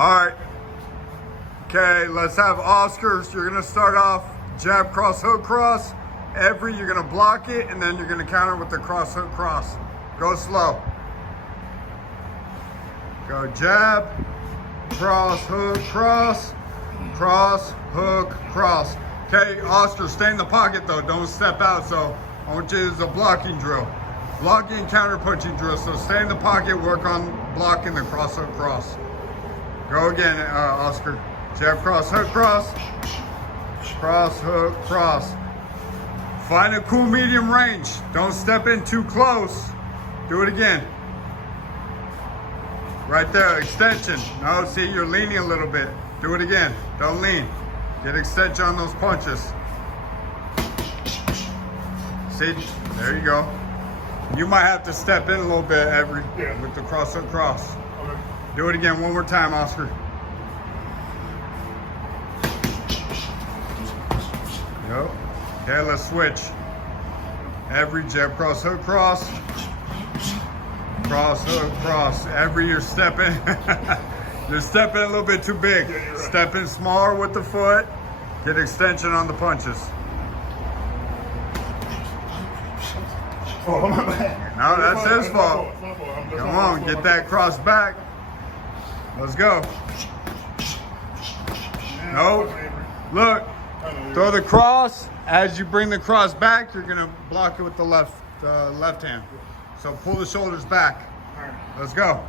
All right. Okay, let's have Oscars. You're gonna start off jab, cross, hook, cross. You're gonna block it, and then you're gonna counter with the cross, hook, cross. Go slow. Go jab, cross, hook, cross, cross, hook, cross. Okay, Oscar, stay in the pocket though. Don't step out. So I want you to use a blocking drill. Blocking and counter punching drill. So stay in the pocket, work on blocking the cross, hook, cross. Go again, Oscar. Jab, cross, hook, cross. Cross, hook, cross. Find a cool medium range. Don't step in too close. Do it again. Right there, extension. No, see, you're leaning a little bit. Do it again. Don't lean. Get extension on those punches. See, there you go. You might have to step in a little bit with the cross hook cross. Okay. Do it again one more time, Oscar. Yep. Okay, let's switch. Every jab, cross, hook, cross. Cross, hook, cross. You're stepping. You're stepping a little bit too big. Yeah, you're right. Stepping smaller with the foot. Get extension on the punches. Oh, my bad. No, that's his fault. It's my fault. Come on, get that cross back. Let's go. No. Look, throw the cross. As you bring the cross back, you're gonna block it with the left hand. So pull the shoulders back. Let's go.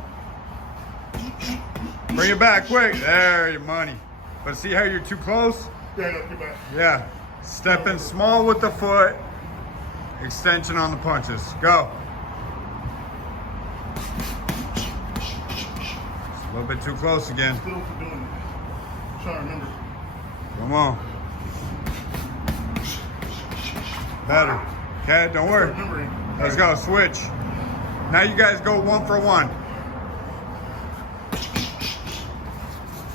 Bring it back quick. There, your money. But see how you're too close? Yeah, get back. Yeah. Step in small with the foot. Extension on the punches. Go. It's a little bit too close again. Still for doing it. I'm trying to remember. Come on. Better. Okay, don't worry. Let's go. Switch. Now you guys go 1 for 1.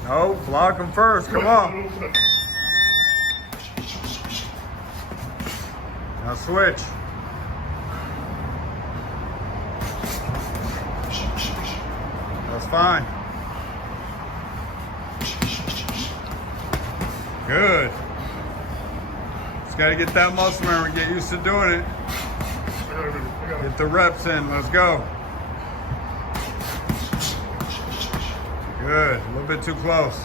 No, block them first. Come on. Now switch. That's fine. Good. Just got to get that muscle memory, get used to doing it. Get the reps in. Let's go. Good. A little bit too close.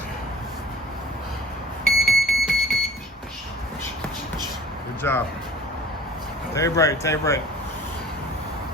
Good job. Take a break. Take a break.